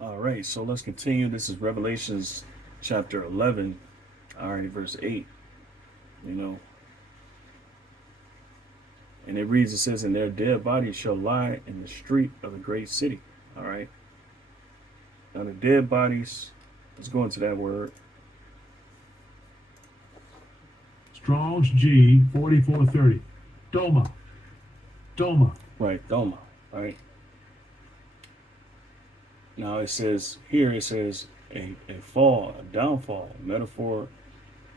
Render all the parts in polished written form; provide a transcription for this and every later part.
All right, so let's continue. This is Revelations chapter 11, all right, verse 8, you know, and it reads, it says, and their dead bodies shall lie in the street of the great city. All right, now the dead bodies, let's go into that word. Strong's G 4430. Doma. Doma. Right, Doma. All right, now it says, here it says, a fall, a downfall, metaphor,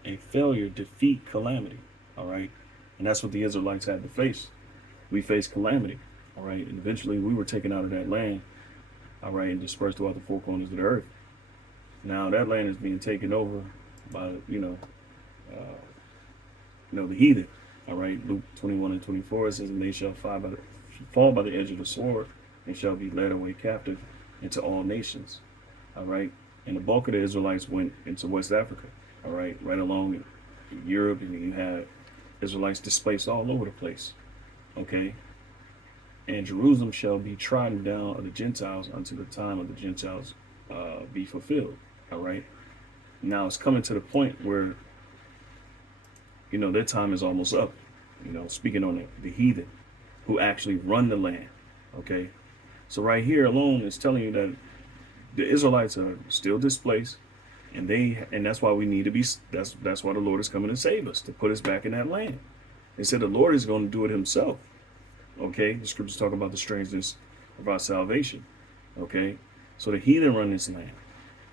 a failure, defeat, calamity. All right, and that's what the Israelites had to face. We faced calamity. All right, and eventually we were taken out of that land, all right, and dispersed throughout the four corners of the earth. Now that land is being taken over by, uh, the heathen. All right, Luke 21 and 24 says, and they shall fall by the edge of the sword, and shall be led away captive into all nations. All right, and the bulk of the Israelites went into West Africa. All right along in Europe, and you had Israelites displaced all over the place. Okay, and Jerusalem shall be trodden down of the Gentiles until the time of the Gentiles be fulfilled. All right. Now it's coming to the point where, their time is almost up. Speaking on the heathen who actually run the land. Okay. So right here alone is telling you that the Israelites are still displaced, and that's why we need to be. That's why the Lord is coming to save us, to put us back in that land. They said the Lord is going to do it Himself. Okay, the scriptures talk about the strangeness of our salvation. Okay, so the heathen run this land.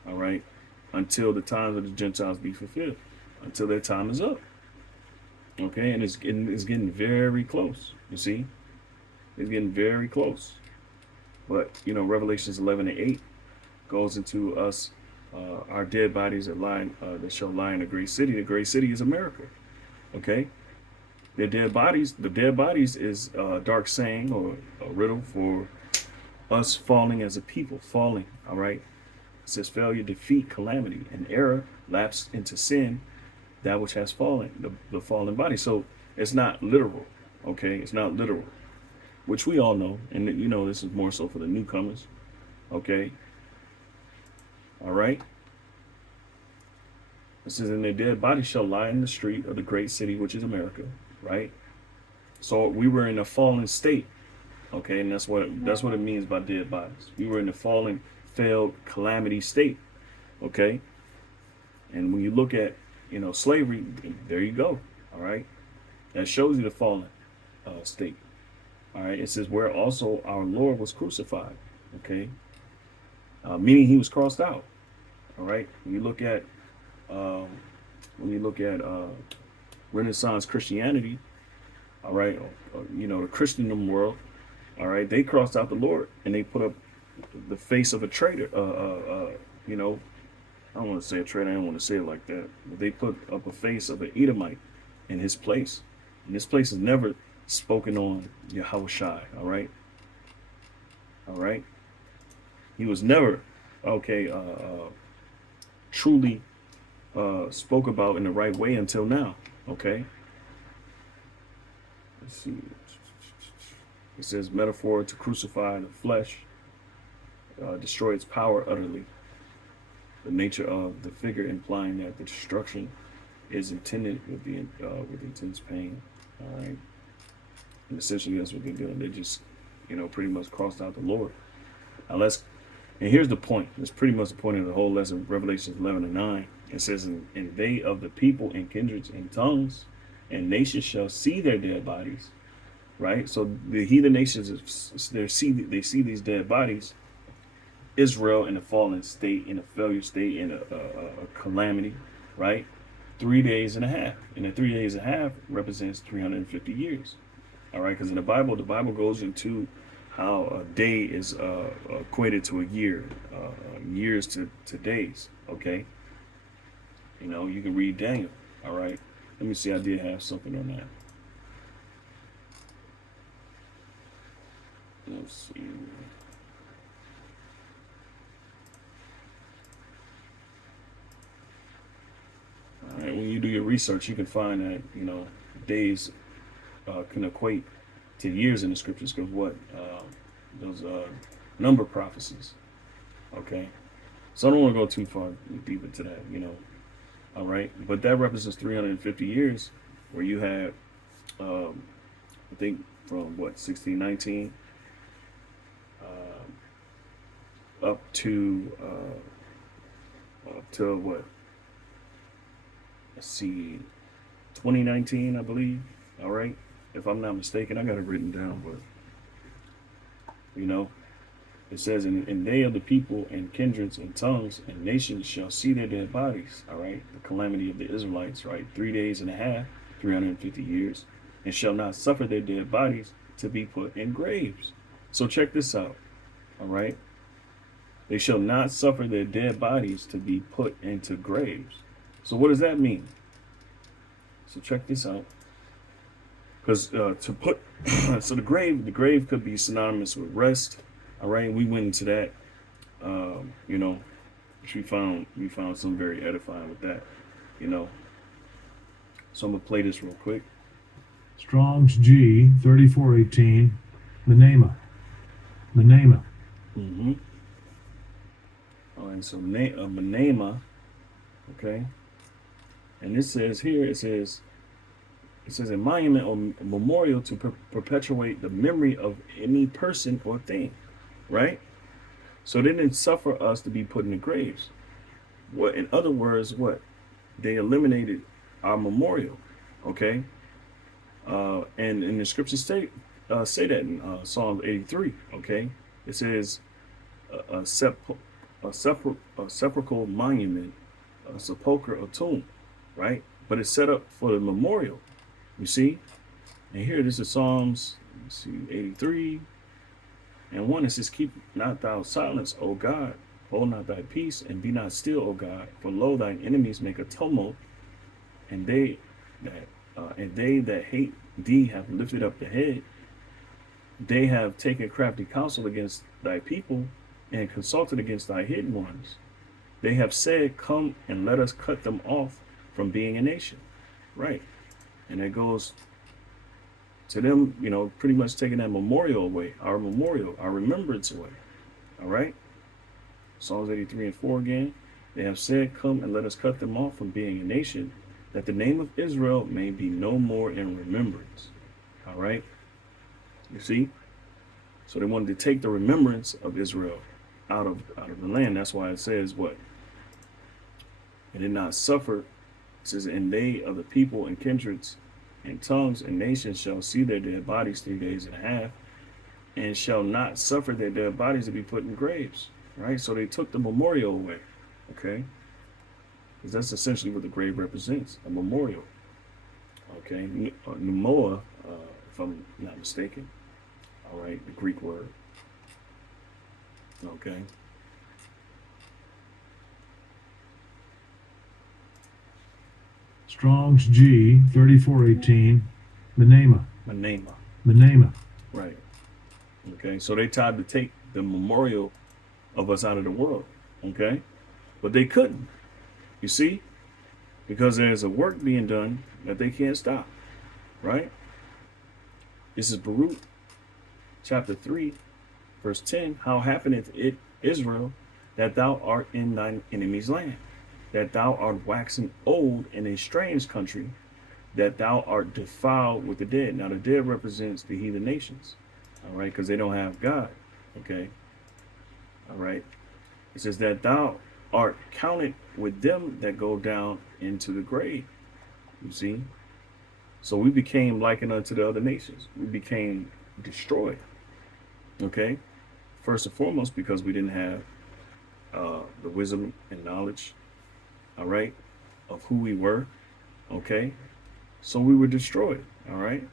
All right, until the times of the Gentiles be fulfilled, until their time is up. Okay, and it's getting very close. You see, it's getting very close. But Revelations 11 and 8 goes into us, our dead bodies that shall lie in a great city. The great city is America. Okay, the dead bodies is a dark saying or a riddle for us falling as a people, falling. All right, it says failure, defeat, calamity, and error, lapse into sin, that which has fallen, the fallen body. So it's not literal. Okay, it's not literal, which we all know, and this is more so for the newcomers. Okay, all right. It says, and their dead bodies shall lie in the street of the great city, which is America. Right. So we were in a fallen state. Okay, and that's what it means by dead bodies. We were in a fallen, failed, calamity state. Okay, and when you look at slavery, there you go. All right, that shows you the fallen state. All right, it says where also our Lord was crucified. Okay, meaning He was crossed out. All right, when you look at Renaissance Christianity, all right, the Christendom world, all right, they crossed out the Lord and they put up the face of a traitor. I don't want to say a traitor. I don't want to say it like that. But they put up a face of an Edomite in his place, and this place is never spoken on Yahushai. All right. He was never truly spoke about in the right way until now. Okay. Let's see. It says metaphor to crucify the flesh, destroy its power utterly. The nature of the figure implying that the destruction is intended with intense pain. All right. And essentially that's what they're doing. They just, pretty much crossed out the Lord. Now and here's the point. It's pretty much the point of the whole lesson, Revelation 11 and 9. It says, and they of the people and kindreds and tongues and nations shall see their dead bodies. Right? So the heathen nations, they see these dead bodies. Israel in a fallen state, in a failure state, in a calamity, right? 3 days and a half. And the 3 days and a half represents 350 years. All right, because in the Bible goes into how a day is equated to a year, years to days. Okay, you can read Daniel. All right, let me see. I did have something on that. Let's see. All right, when you do your research, you can find that days can equate to years in the scriptures because what those number prophecies. Okay. So I don't want to go too far deep into that, you know. All right. But that represents 350 years where you had, I think, from what, 1619 up to what? Let's see, 2019, I believe. All right. If I'm not mistaken, I got it written down, but, you know, it says, and they of the people and kindreds and tongues and nations shall see their dead bodies. All right. The calamity of the Israelites, right? 3 days and a half, 350 years, and shall not suffer their dead bodies to be put in graves. So check this out. All right. They shall not suffer their dead bodies to be put into graves. So what does that mean? So check this out. Because to put, so the grave could be synonymous with rest. All right, we went into that, you know, which we found some very edifying with that, you know. So I'm gonna play this real quick. Strong's G 3418. Manema. Manema. Mm-hmm. All right, so Manema, okay, and it says here, it says a monument or memorial to perpetuate the memory of any person or thing, right? So they didn't suffer us to be put in the graves. What, in other words, what? They eliminated our memorial, okay? And the scriptures say that in Psalm 83, okay? It says a sepulchral monument, a sepulcher, a tomb, right? But it's set up for the memorial. You see? And here this is Psalms, let's see, 83 and 1. It says, keep not thou silence, O God, hold not thy peace, and be not still, O God, for lo, thine enemies make a tumult, and they that hate thee have lifted up the head. They have taken crafty counsel against thy people, and consulted against thy hidden ones. They have said, come and let us cut them off from being a nation. Right. And it goes to them, you know, pretty much taking that memorial away, our remembrance away. All right. Psalms 83 and 4 again. They have said, come and let us cut them off from being a nation, that the name of Israel may be no more in remembrance. All right. You see? So they wanted to take the remembrance of Israel out of the land. That's why it says what? And did not suffer. It says, and they of the people and kindreds and tongues and nations shall see their dead bodies 3 days and a half, and shall not suffer their dead bodies to be put in graves. Right? So they took the memorial away. Okay? Because that's essentially what the grave represents, a memorial. Okay? Pneumoa, if I'm not mistaken. All right, the Greek word. Okay. Strong's G 3418. Manema. Manema. Manema. Right. Okay, so they tried to take the memorial of us out of the world. Okay, but they couldn't. You see, because there's a work being done that they can't stop. Right. This is Baruch chapter 3, verse 10. How happeneth it, Israel, that thou art in thine enemy's land, that thou art waxen old in a strange country, that thou art defiled with the dead. Now the dead represents the heathen nations, all right, because they don't have God. Okay, all right. It says that thou art counted with them that go down into the grave. You see, so we became likened unto the other nations. We became destroyed. Okay, first and foremost because we didn't have the wisdom and knowledge, all right, of who we were. Okay, so we were destroyed. All right,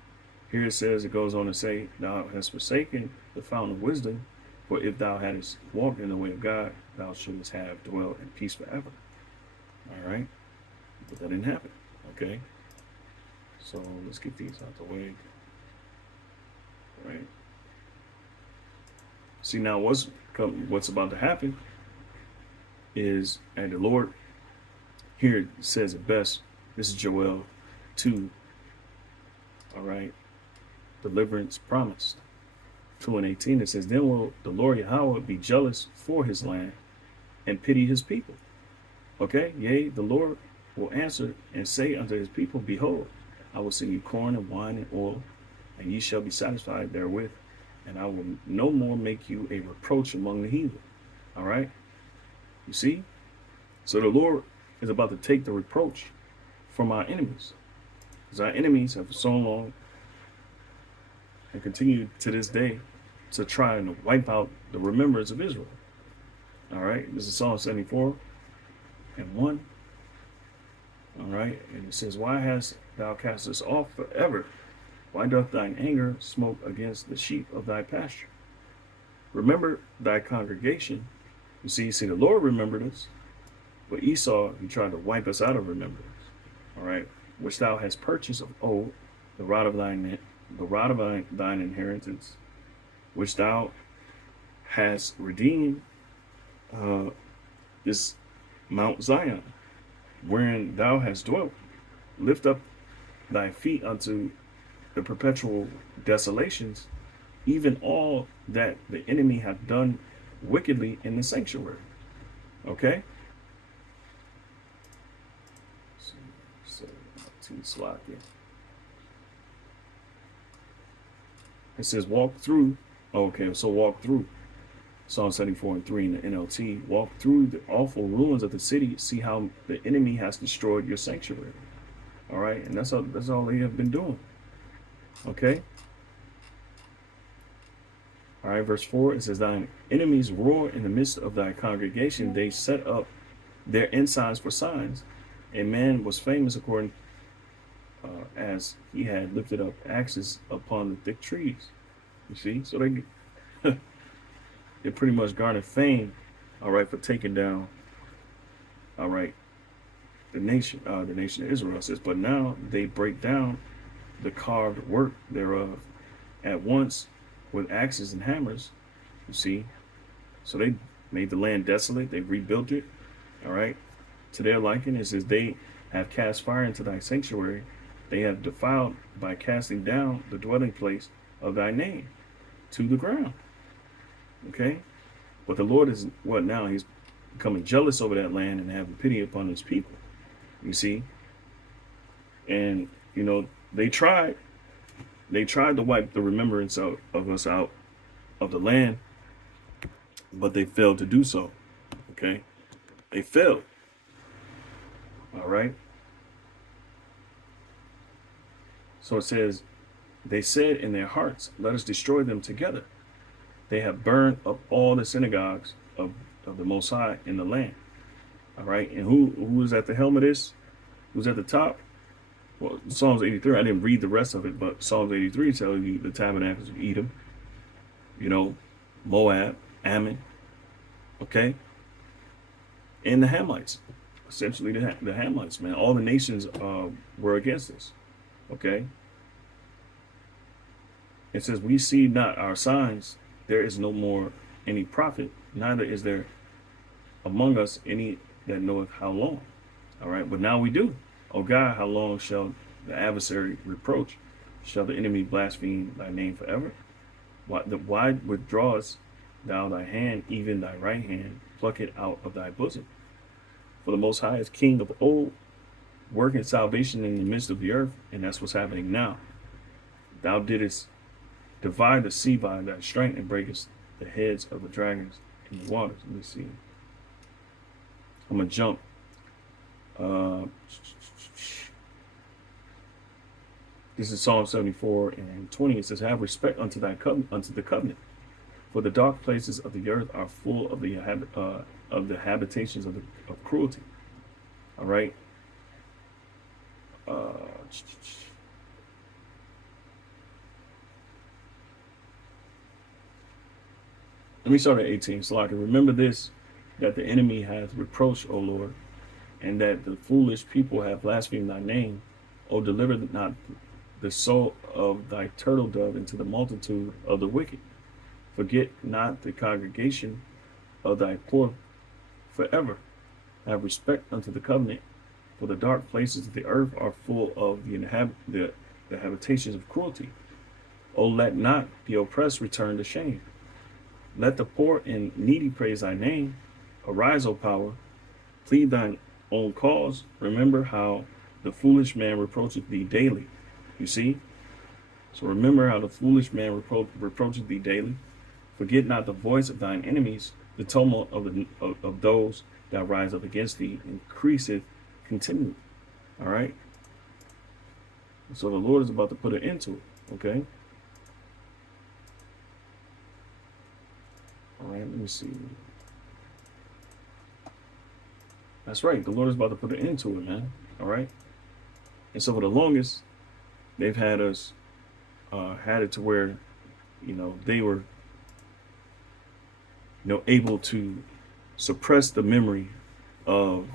here it says, it goes on to say, thou hast forsaken the fountain of wisdom, for if thou hadst walked in the way of God, thou shouldst have dwelt in peace forever. All right, but that didn't happen. Okay, so let's get these out the way. All right. See, now what's about to happen is, and the Lord here says it best. This is Joel 2. All right. Deliverance promised. 2 and 18. It says, then will the Lord Yahweh be jealous for his land and pity his people. Okay? Yea, the Lord will answer and say unto his people, Behold, I will send you corn and wine and oil, and ye shall be satisfied therewith, and I will no more make you a reproach among the heathen. All right? You see? So the Lord is about to take the reproach from our enemies. Because our enemies have for so long and continue to this day to try and wipe out the remembrance of Israel. All right? This is Psalm 74 and 1. All right? And it says, Why hast thou cast us off forever? Why doth thine anger smoke against the sheep of thy pasture? Remember thy congregation. You see, the Lord remembered us, but Esau, he tried to wipe us out of remembrance. All right? Which thou hast purchased of old, the rod of thine inheritance, which thou hast redeemed, this Mount Zion, wherein thou hast dwelt. Lift up thy feet unto the perpetual desolations, even all that the enemy hath done wickedly in the sanctuary. Okay? It says walk through. Okay, so walk through. Psalm 74 and 3 in the NLT. Walk through the awful ruins of the city. See how the enemy has destroyed your sanctuary. All right, and that's all they have been doing. Okay. All right, verse 4. It says, Thine enemies roar in the midst of thy congregation. They set up their ensigns for signs. A man was famous according as he had lifted up axes upon the thick trees. You see, so they pretty much garnered fame, all right, for taking down, all right, the nation of Israel. It says, but now they break down the carved work thereof at once with axes and hammers. You see, so they made the land desolate. They rebuilt it, all right. To their liking, it says they have cast fire into thy sanctuary. They have defiled by casting down the dwelling place of thy name to the ground. Okay? But the Lord is what now? He's becoming jealous over that land and having pity upon his people. You see? And, you know, they tried to wipe the remembrance of us out of the land, but they failed to do so. Okay? They failed. All right? So it says, they said in their hearts, let us destroy them together. They have burned up all the synagogues of the Most High in the land. All right. And who is at the helm of this? Who's at the top? Well, Psalms 83, I didn't read the rest of it, but Psalms 83 tells you the tabernacles of Edom, you know, Moab, Ammon, okay? And the Hamites, essentially the Hamites, man. All the nations were against us. Okay. It says, we see not our signs. There is no more any prophet, neither is there among us any that knoweth how long. All right. But now we do. O God, how long shall the adversary reproach? Shall the enemy blaspheme thy name forever? Why withdrawest thou thy hand, even thy right hand, pluck it out of thy bosom? For the Most High is King of old, working salvation in the midst of the earth, and that's what's happening now. Thou didst divide the sea by thy strength and breakest the heads of the dragons in the waters. Let me see. I'm gonna jump. This is Psalm 74 and 20. It says, have respect unto thy unto the covenant, for the dark places of the earth are full of the habitations of cruelty. All right. Let me start at 18. So I can remember this, that the enemy hath reproached, O Lord, and that the foolish people have blasphemed thy name. O deliver not the soul of thy turtle dove into the multitude of the wicked. Forget not the congregation of thy poor forever. Have respect unto the covenant, for the dark places of the earth are full of the habitations of cruelty. O let not the oppressed return to shame. Let the poor and needy praise thy name. Arise, O power, plead thine own cause. Remember how the foolish man reproacheth thee daily. You see? So remember how the foolish man reproacheth thee daily. Forget not the voice of thine enemies. The tumult of those that rise up against thee increaseth continually. All right? So the Lord is about to put an end to it. Okay? All right, let me see. That's right. The Lord is about to put an end to it, man. All right? And so for the longest, they've had us, had it to where, they were, able to suppress the memory of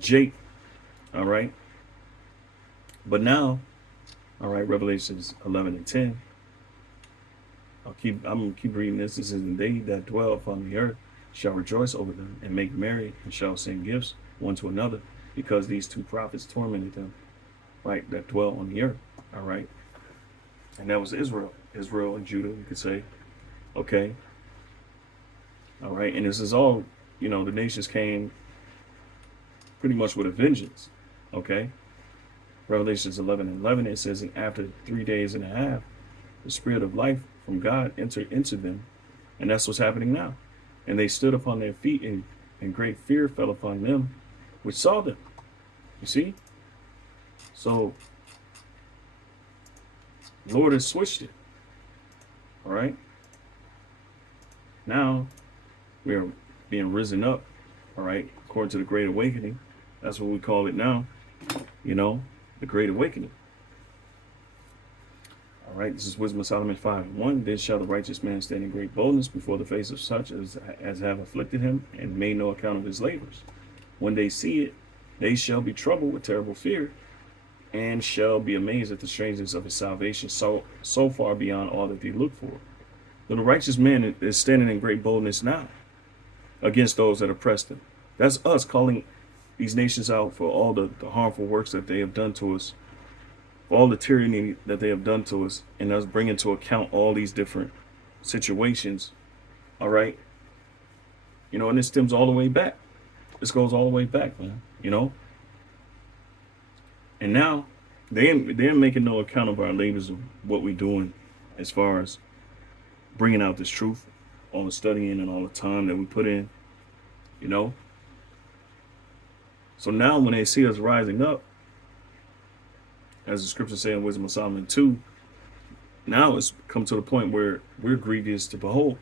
Jake. All right? But now, all right, Revelations 11 and 10. I'm gonna keep reading this. This is, and they that dwell upon the earth shall rejoice over them and make merry and shall send gifts one to another, because these two prophets tormented them, right, that dwell on the earth. All right. And that was Israel and Judah, you could say. Okay. All right. And this is all, the nations came pretty much with a vengeance. Okay. Revelations 11 and 11, it says, and after 3 days and a half, the spirit of life from God entered into them. And that's what's happening now. And they stood upon their feet, and great fear fell upon them which saw them. You see? So, the Lord has switched it. All right? Now, we are being risen up. All right? According to the Great Awakening. That's what we call it now. The Great Awakening. All right, this is Wisdom of Solomon 5:1. Then shall the righteous man stand in great boldness before the face of such as have afflicted him and made no account of his labors. When they see it, they shall be troubled with terrible fear, and shall be amazed at the strangeness of his salvation, so far beyond all that they look for. So the righteous man is standing in great boldness now against those that oppress them. That's us calling these nations out for all the harmful works that they have done to us, all the tyranny that they have done to us, and us bringing to account all these different situations. All right. And this stems all the way back. This goes all the way back, man. And now they're making no account of our labors of what we're doing as far as bringing out this truth, all the studying and all the time that we put in, So now when they see us rising up, as the scriptures say in Wisdom of Solomon 2, now it's come to the point where we're grievous to behold.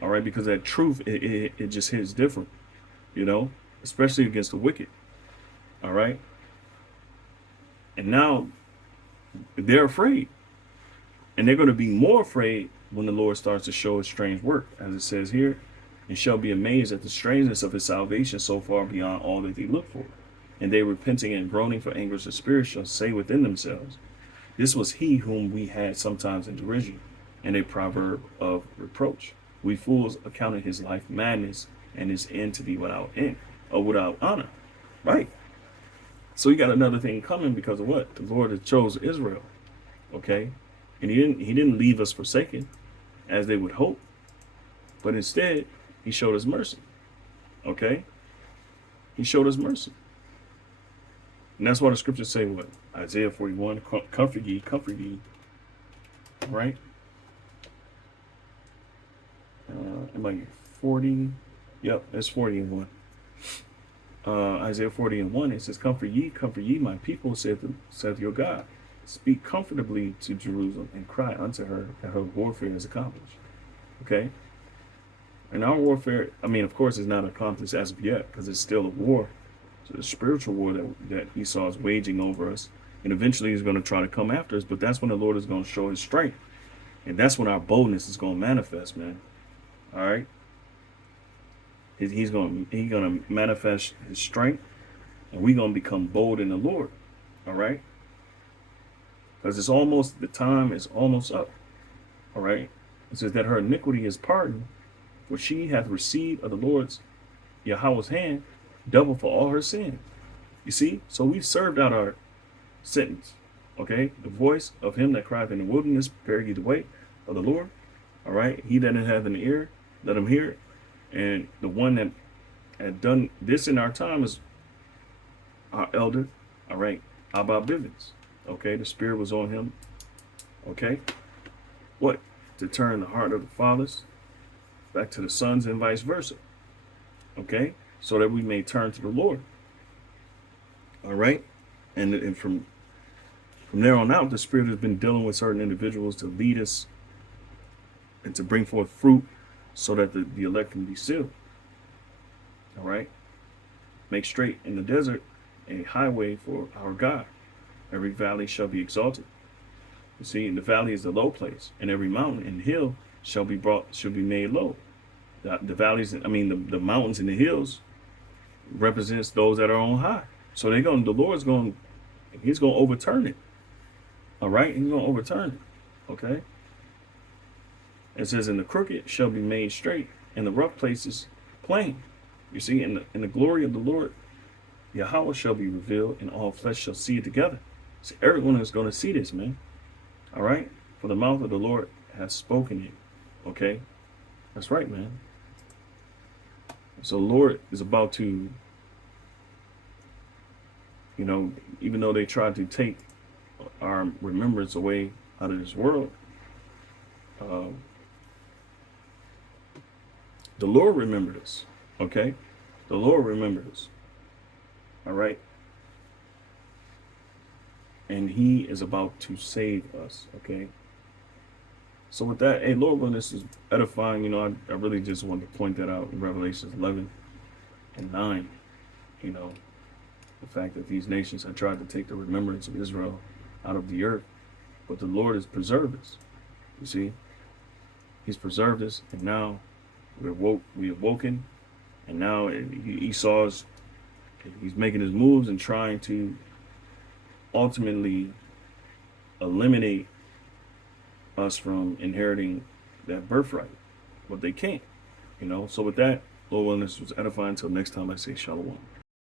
All right, because that truth, it just hits different, especially against the wicked. All right. And now they're afraid. And they're going to be more afraid when the Lord starts to show his strange work, as it says here, and shall be amazed at the strangeness of his salvation so far beyond all that they look for. And they repenting and groaning for anguish of spirit shall say within themselves, this was he whom we had sometimes in derision, and a proverb of reproach. We fools accounted his life madness, and his end to be without end, or without honor. Right? So you got another thing coming because of what? The Lord had chose Israel. Okay? And he didn't leave us forsaken, as they would hope. But instead, he showed us mercy. Okay? He showed us mercy. And that's why the scriptures say what? Isaiah 41, comfort ye, right? Am I 40? Yep, that's 40 and 1. Isaiah 40 and 1, it says, comfort ye, my people, saith your God. Speak comfortably to Jerusalem and cry unto her that her warfare is accomplished. Okay? And our warfare, of course, is not accomplished as of yet, because it's still a war. So the spiritual war that Esau is waging over us. And eventually he's going to try to come after us, but that's when the Lord is going to show his strength. And that's when our boldness is going to manifest, man. All right? He's going to manifest his strength, and we're going to become bold in the Lord. All right? Because the time is almost up. All right? It says that her iniquity is pardoned, for she hath received of the Lord's Yahweh's hand double for all her sin. You see? So we've served out our sentence. Okay? The voice of him that crieth in the wilderness, prepare ye the way of the Lord. All right? He that hath an ear, let him hear it. And the one that had done this in our time is our elder, all right, Abba Bivens. Okay, the Spirit was on him. Okay, what? To turn the heart of the fathers back to the sons and vice versa. Okay, so that we may turn to the Lord. All right, and from there on out, the Spirit has been dealing with certain individuals to lead us and to bring forth fruit so that the elect can be sealed. All right, make straight in the desert a highway for our God. Every valley shall be exalted. You see, the valley is the low place, and every mountain and hill shall be made low. The valleys, the mountains and the hills represents those that are on high. So the Lord's going, he's going to overturn it. All right, he's going to overturn it. Okay. It says, "And the crooked shall be made straight, and the rough places plain." You see, in the glory of the Lord, Yahweh shall be revealed, and all flesh shall see it together. So everyone is going to see this, man. All right, for the mouth of the Lord has spoken it. Okay, that's right, man. So the Lord is about to, even though they tried to take our remembrance away out of this world, the Lord remembered us. Okay, the Lord remembered us. All right, and He is about to save us. Okay. So with that, hey, Lord, when this is edifying, I really just want to point that out in Revelations 11 and 9. The fact that these nations have tried to take the remembrance of Israel out of the earth, but the Lord has preserved us. You see, He's preserved us, and now we have woken, and now Esau's, he's making his moves and trying to ultimately eliminate us from inheriting that birthright, but they can't. So with that, Lord willing, this was edifying. Until next time, I say shalom.